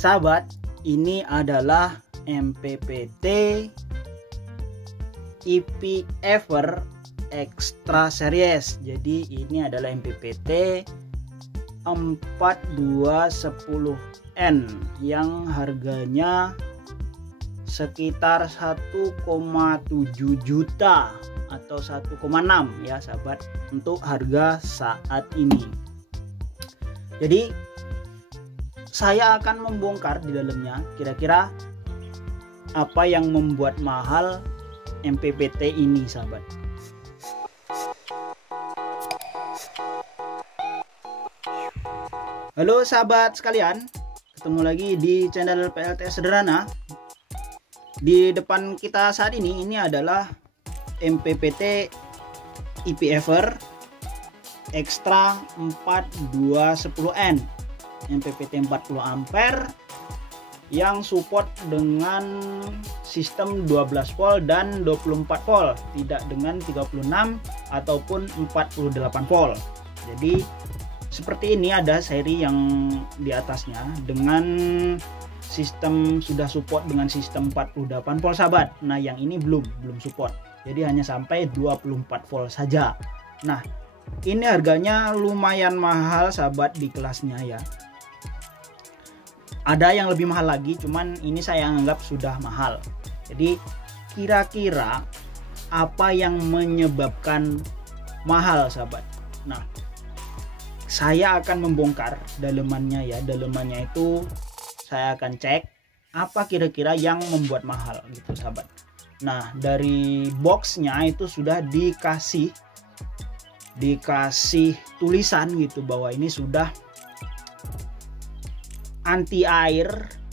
Sahabat, ini adalah MPPT IP-Ever Extra Series. Jadi ini adalah MPPT 4210N yang harganya sekitar 1,7 juta atau 1,6 ya sahabat, untuk harga saat ini. Jadi saya akan membongkar di dalamnya kira-kira apa yang membuat mahal MPPT ini sahabat. Halo sahabat sekalian, ketemu lagi di channel PLTS Sederhana. Di depan kita saat ini adalah MPPT IP-Ever Extra 4210N, MPPT 40 ampere yang support dengan sistem 12 volt dan 24 volt, tidak dengan 36 ataupun 48 volt. Jadi seperti ini ada seri yang di atasnya dengan sistem sudah support dengan sistem 48 volt sahabat. Nah, yang ini belum support. Jadi hanya sampai 24 volt saja. Nah, ini harganya lumayan mahal sahabat di kelasnya ya. Ada yang lebih mahal lagi, cuman ini saya anggap sudah mahal. Jadi kira-kira apa yang menyebabkan mahal sahabat? Nah, saya akan membongkar dalemannya ya. Dalemannya itu saya akan cek apa kira-kira yang membuat mahal gitu sahabat. Nah, dari boxnya itu sudah dikasih tulisan gitu bahwa ini sudah anti air.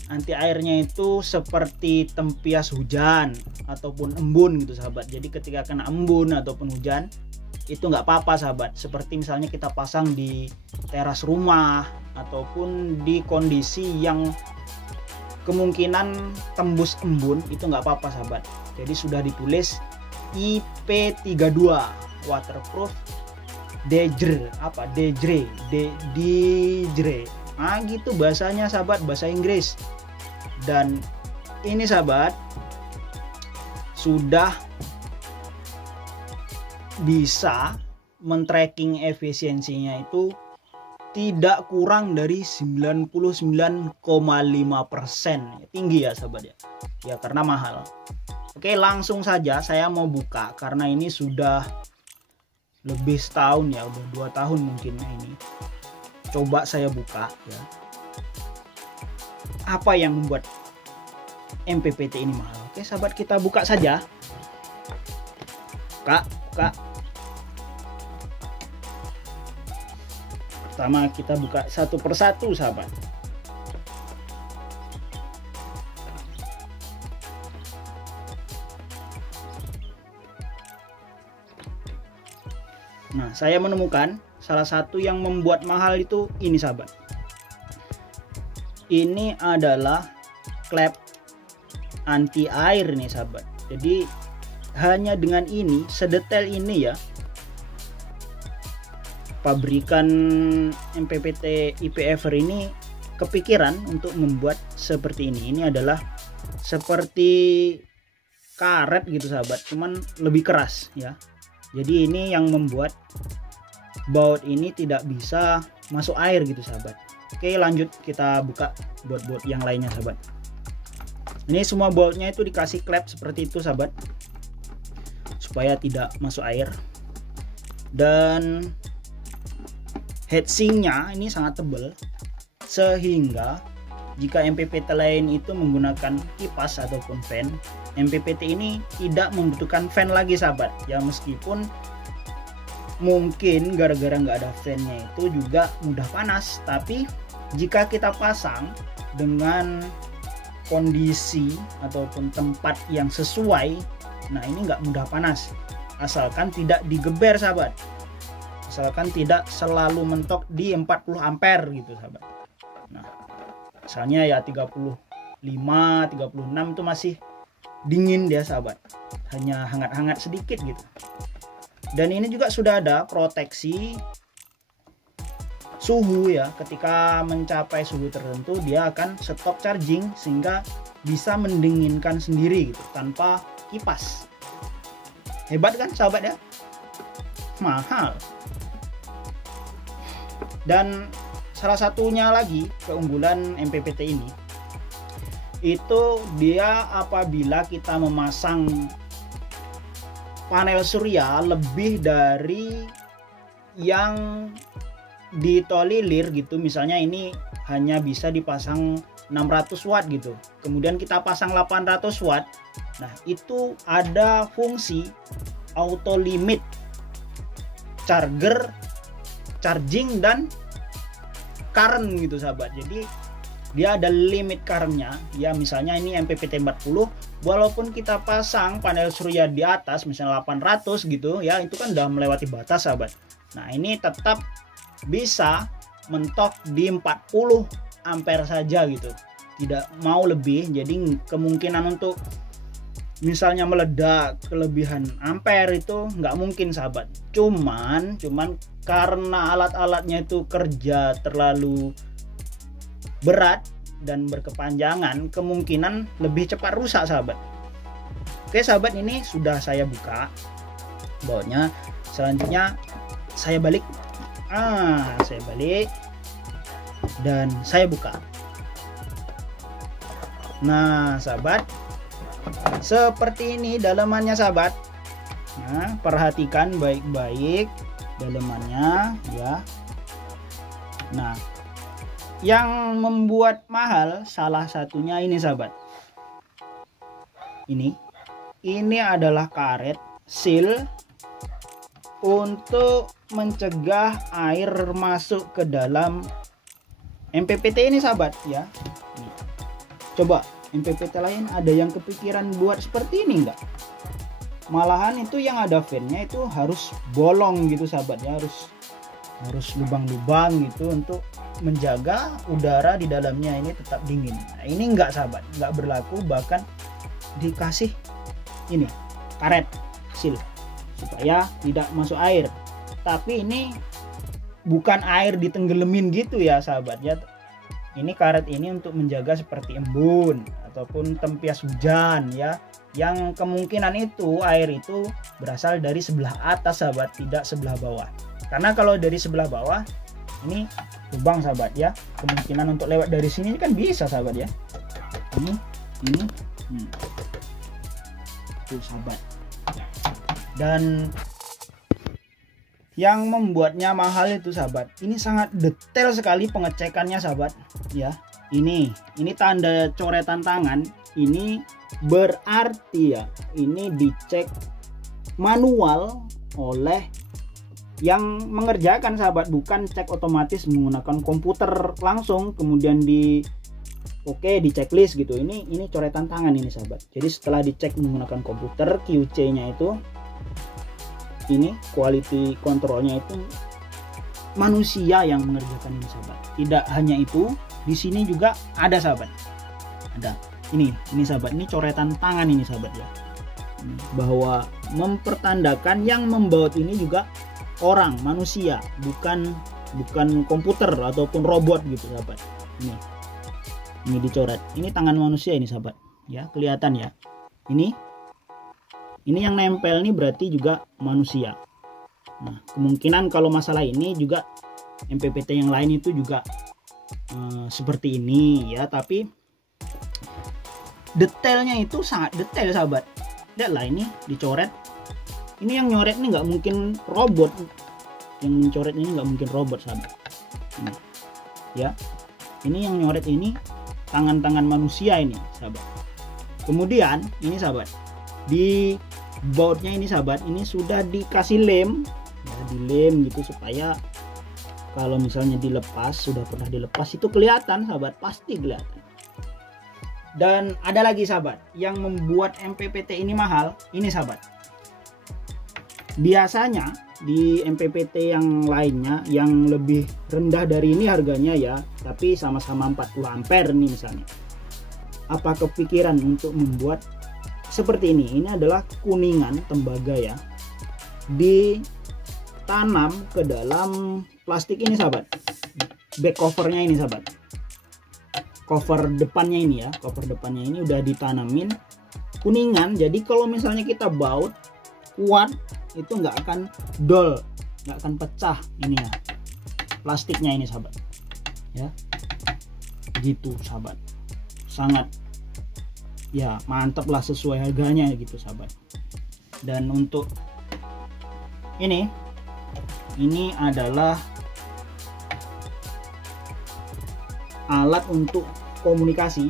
Anti airnya itu seperti tempias hujan ataupun embun gitu sahabat. Jadi ketika kena embun ataupun hujan itu nggak apa-apa sahabat. Seperti misalnya kita pasang di teras rumah ataupun di kondisi yang kemungkinan tembus embun, itu nggak apa-apa sahabat. Jadi sudah ditulis IP32 waterproof dejre nah gitu bahasanya sahabat, bahasa Inggris. Dan ini sahabat sudah bisa men-tracking efisiensinya itu tidak kurang dari 99,5%. Tinggi ya sahabat ya. Ya karena mahal. Oke, langsung saja saya mau buka karena ini sudah lebih setahun ya, udah 2 tahun mungkin ini. Coba saya buka ya. Apa yang membuat MPPT ini mahal? Oke sahabat, kita buka saja. Buka. Pertama kita buka satu persatu sahabat. Nah, saya menemukan salah satu yang membuat mahal itu ini sahabat. Ini adalah klep anti air nih sahabat. Jadi hanya dengan ini, sedetail ini ya, pabrikan MPPT IP-Ever ini kepikiran untuk membuat seperti ini. Ini adalah seperti karet gitu sahabat, cuman lebih keras ya. Jadi ini yang membuat baut ini tidak bisa masuk air gitu sahabat. Oke, lanjut kita buka baut-baut yang lainnya sahabat. Ini semua bautnya itu dikasih klep seperti itu sahabat, supaya tidak masuk air. Dan heatsinknya ini sangat tebal, sehingga jika MPPT lain itu menggunakan kipas ataupun fan, MPPT ini tidak membutuhkan fan lagi sahabat ya. Meskipun mungkin gara-gara nggak ada fannya itu juga mudah panas, tapi jika kita pasang dengan kondisi ataupun tempat yang sesuai, nah ini nggak mudah panas, asalkan tidak digeber sahabat, asalkan tidak selalu mentok di 40 ampere gitu sahabat. Nah, misalnya ya 35, 36 itu masih dingin dia sahabat, hanya hangat-hangat sedikit gitu. Dan ini juga sudah ada proteksi suhu ya, ketika mencapai suhu tertentu dia akan stop charging sehingga bisa mendinginkan sendiri gitu tanpa kipas. Hebat kan sahabat ya? Mahal. Dan salah satunya lagi keunggulan MPPT ini itu dia apabila kita memasang panel surya lebih dari yang ditolerir gitu, misalnya ini hanya bisa dipasang 600 watt gitu, kemudian kita pasang 800 watt, nah itu ada fungsi auto limit charging dan current gitu sahabat. Jadi dia ada limit currentnya ya, misalnya ini MPPT 40, walaupun kita pasang panel surya di atas misalnya 800 gitu ya, itu kan udah melewati batas sahabat. Nah ini tetap bisa mentok di 40 ampere saja gitu, tidak mau lebih. Jadi kemungkinan untuk misalnya meledak kelebihan ampere itu nggak mungkin sahabat. Cuman karena alat-alatnya itu kerja terlalu berat dan berkepanjangan, kemungkinan lebih cepat rusak sahabat. Oke sahabat, ini sudah saya buka bautnya. Selanjutnya saya balik, saya balik dan saya buka. Nah sahabat, seperti ini dalemannya sahabat. Nah perhatikan baik-baik dalemannya ya. Nah yang membuat mahal salah satunya ini sahabat. Ini adalah karet seal untuk mencegah air masuk ke dalam MPPT ini sahabat ya. Coba MPPT lain ada yang kepikiran buat seperti ini enggak? Malahan itu yang ada fan-nya itu harus bolong gitu sahabat ya, harus lubang-lubang gitu untuk menjaga udara di dalamnya ini tetap dingin. Nah, ini enggak sahabat, enggak berlaku, bahkan dikasih ini karet seal supaya tidak masuk air. Tapi ini bukan air ditenggelamin gitu ya sahabat ya. Ini karet ini untuk menjaga seperti embun ataupun tempias hujan ya, yang kemungkinan itu air itu berasal dari sebelah atas sahabat, tidak sebelah bawah. Karena kalau dari sebelah bawah ini lubang sahabat ya, kemungkinan untuk lewat dari sini kan bisa sahabat ya. Ini tuh sahabat. Dan yang membuatnya mahal itu sahabat, ini sangat detail sekali pengecekannya sahabat ya. Ini tanda coretan tangan, ini berarti ya ini dicek manual oleh yang mengerjakan sahabat, bukan cek otomatis menggunakan komputer langsung kemudian di checklist gitu. Ini coretan tangan ini sahabat. Jadi setelah dicek menggunakan komputer, QC-nya itu ini quality controlnya itu manusia yang mengerjakan ini sahabat. Tidak hanya itu, di sini juga ada sahabat, ada ini sahabat, ini coretan tangan ini sahabat ya, bahwa mempertandakan yang membaut ini juga orang, manusia, bukan komputer ataupun robot gitu sahabat. Ini dicoret, ini tangan manusia ini sahabat ya, kelihatan ya. Ini yang nempel nih berarti juga manusia. Nah kemungkinan kalau masalah ini juga MPPT yang lain itu juga seperti ini ya, tapi detailnya itu sangat detail sahabat. Lihat lah, ini dicoret. Ini yang nyoret ini nggak mungkin robot, yang mencoret ini nggak mungkin robot sahabat. Ini ya, ini yang nyoret ini tangan-tangan manusia ini sahabat. Kemudian ini sahabat, di bautnya ini sahabat, ini sudah dikasih lem ya, dilem gitu supaya kalau misalnya dilepas, sudah pernah dilepas itu kelihatan sahabat, pasti kelihatan. Dan ada lagi sahabat yang membuat MPPT ini mahal, ini sahabat. Biasanya di MPPT yang lainnya yang lebih rendah dari ini harganya ya, tapi sama-sama 40 ampere nih misalnya. Apa kepikiran untuk membuat seperti ini? Ini adalah kuningan tembaga ya, ditanam ke dalam plastik ini sahabat. back covernya ini sahabat, cover depannya ini ya, cover depannya ini udah ditanamin kuningan, jadi kalau misalnya kita baut kuat itu nggak akan dol, nggak akan pecah ini ya plastiknya ini sahabat ya, gitu sahabat, sangat ya mantap lah, sesuai harganya gitu sahabat. Dan untuk ini adalah alat untuk komunikasi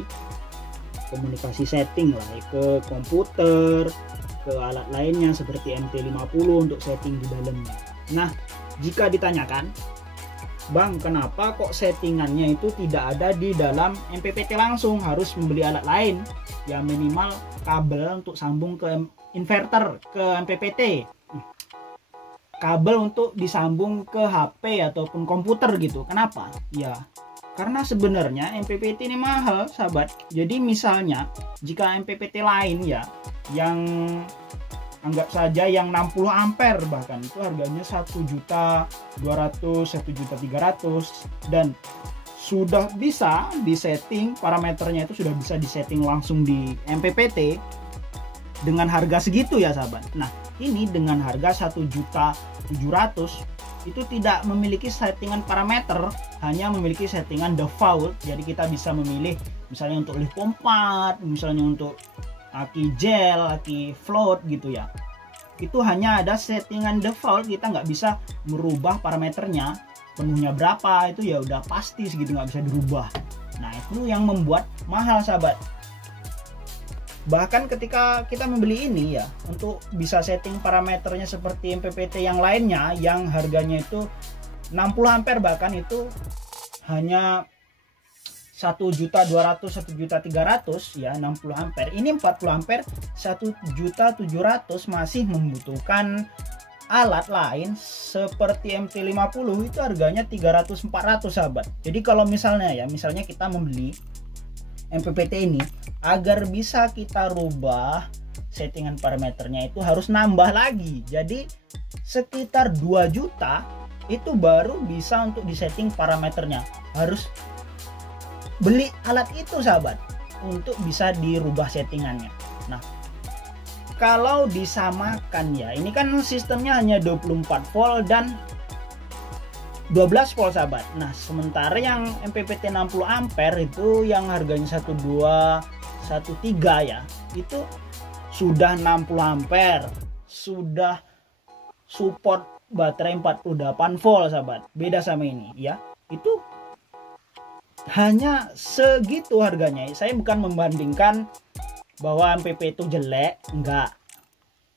setting lah ke komputer, ke alat lainnya seperti MT50 untuk setting di dalamnya. Nah, jika ditanyakan, Bang, kenapa kok settingannya itu tidak ada di dalam MPPT langsung, harus membeli alat lain? Ya minimal kabel untuk sambung ke inverter, ke MPPT, kabel untuk disambung ke HP ataupun komputer gitu. Kenapa? Ya karena sebenarnya MPPT ini mahal sahabat. Jadi misalnya jika MPPT lain ya yang anggap saja yang 60 ampere bahkan itu harganya 1.200.000, 1.300.000 dan sudah bisa disetting, parameternya itu sudah bisa disetting langsung di MPPT dengan harga segitu ya sahabat. Nah, ini dengan harga 1.700.000 itu tidak memiliki settingan parameter, hanya memiliki settingan default. Jadi kita bisa memilih misalnya untuk lift pompa, misalnya untuk aki gel, aki float gitu ya. Itu hanya ada settingan default, kita nggak bisa merubah parameternya penuhnya berapa, itu ya udah pasti segitu, nggak bisa dirubah. Nah, itu yang membuat mahal sahabat. Bahkan ketika kita membeli ini ya, untuk bisa setting parameternya seperti MPPT yang lainnya yang harganya itu 60 ampere bahkan itu hanya 1.200.000, 1.300.000 ya, 60 ampere. Ini 40 ampere 1.700.000 masih membutuhkan alat lain seperti MT50 itu harganya 300-400 sahabat. Jadi kalau misalnya kita membeli MPPT ini, agar bisa kita rubah settingan parameternya itu harus nambah lagi. Jadi sekitar 2 juta itu baru bisa untuk disetting parameternya. Harus beli alat itu sahabat untuk bisa dirubah settingannya. Nah, kalau disamakan ya, ini kan sistemnya hanya 24 volt dan 12 volt sahabat. Nah, sementara yang MPPT 60 ampere itu yang harganya 1213 ya, itu sudah 60 ampere, sudah support baterai 48 volt sahabat. Beda sama ini ya. Itu hanya segitu harganya. Saya bukan membandingkan bahwa MPP itu jelek, enggak,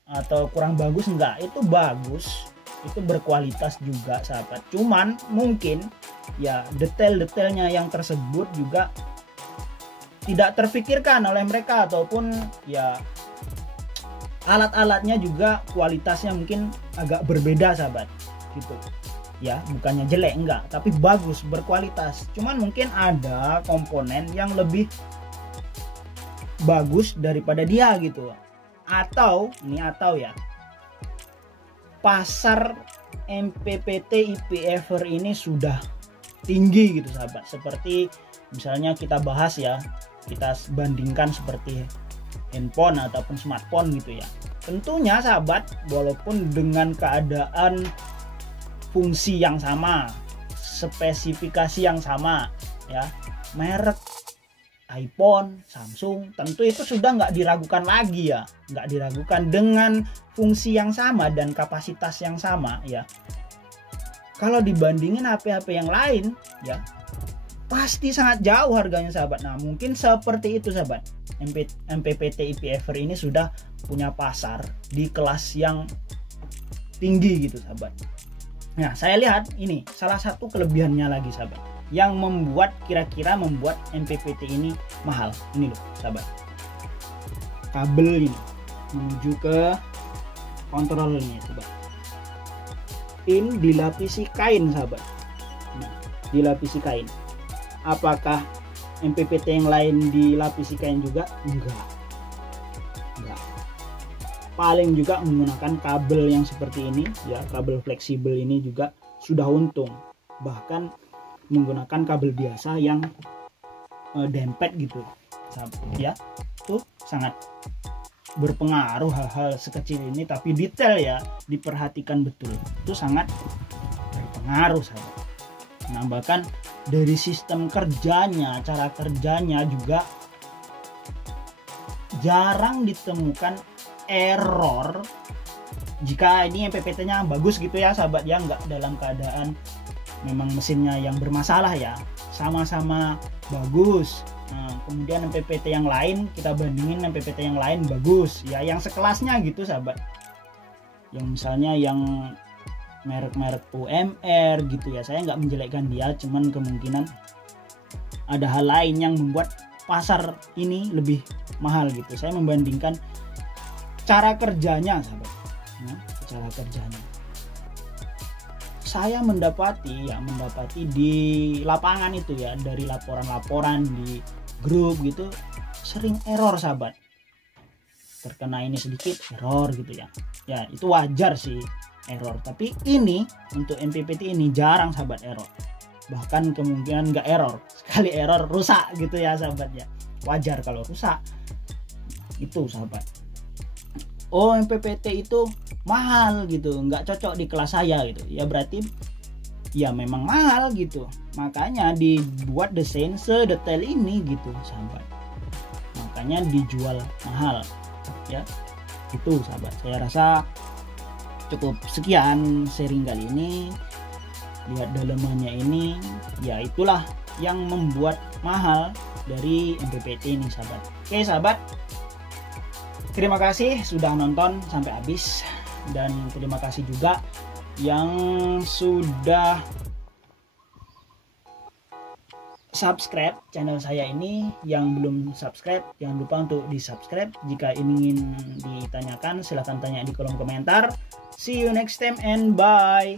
atau kurang bagus, enggak. Itu bagus, itu berkualitas juga sahabat. Cuman mungkin ya detail-detailnya yang tersebut juga tidak terfikirkan oleh mereka, ataupun ya alat-alatnya juga kualitasnya mungkin agak berbeda sahabat gitu ya. Bukannya jelek, enggak, tapi bagus, berkualitas. Cuman mungkin ada komponen yang lebih bagus daripada dia gitu. Atau ya, pasar MPPT IPEVER ini sudah tinggi gitu sahabat. Seperti misalnya kita bahas ya, kita bandingkan seperti handphone ataupun smartphone gitu ya. Tentunya sahabat, walaupun dengan keadaan fungsi yang sama, spesifikasi yang sama ya, merek iPhone, Samsung, tentu itu sudah nggak diragukan lagi ya, nggak diragukan dengan fungsi yang sama dan kapasitas yang sama ya. Kalau dibandingin HP-HP yang lain ya, pasti sangat jauh harganya sahabat. Nah, mungkin seperti itu sahabat. MPPT IPEVER ini sudah punya pasar di kelas yang tinggi gitu sahabat. Nah, saya lihat ini salah satu kelebihannya lagi sahabat, yang kira-kira membuat MPPT ini mahal. Ini loh sahabat, kabel ini menuju ke kontrolnya sahabat. Ini dilapisi kain sahabat. Nah, dilapisi kain. Apakah MPPT yang lain dilapisi kain juga? Enggak. Paling juga menggunakan kabel yang seperti ini ya, kabel fleksibel ini juga sudah untung. Bahkan menggunakan kabel biasa yang dempet gitu ya. Itu sangat berpengaruh hal-hal sekecil ini, tapi detail ya, diperhatikan betul, itu sangat berpengaruh sahabat. Nah, bahkan dari sistem kerjanya, cara kerjanya juga jarang ditemukan error jika ini MPPT nya bagus gitu ya sahabat ya, nggak dalam keadaan memang mesinnya yang bermasalah ya, sama-sama bagus. Nah, kemudian MPPT yang lain kita bandingin MPPT yang lain bagus ya, yang sekelasnya gitu sahabat, yang misalnya yang merek-merek UMR gitu ya, saya nggak menjelekkan dia, cuman kemungkinan ada hal lain yang membuat pasar ini lebih mahal gitu. Saya membandingkan cara kerjanya sahabat ya, cara kerjanya. Saya mendapati di lapangan itu ya, dari laporan-laporan di grup gitu, sering error sahabat, terkena ini sedikit error gitu ya. Ya itu wajar sih error, tapi ini untuk MPPT ini jarang sahabat error, bahkan kemungkinan nggak error, sekali error rusak gitu ya sahabat ya. Wajar kalau rusak itu sahabat. Oh, MPPT itu mahal gitu, nggak cocok di kelas saya gitu ya, berarti ya memang mahal gitu, makanya dibuat desain sedetail ini gitu sahabat, makanya dijual mahal ya. Itu sahabat, saya rasa cukup sekian sharing kali ini. Lihat dalemannya ini ya, itulah yang membuat mahal dari MPPT ini sahabat. Oke sahabat, terima kasih sudah nonton sampai habis, dan terima kasih juga yang sudah subscribe channel saya ini. Yang belum subscribe jangan lupa untuk di subscribe. Jika ingin ditanyakan silahkan tanya di kolom komentar. See you next time and bye.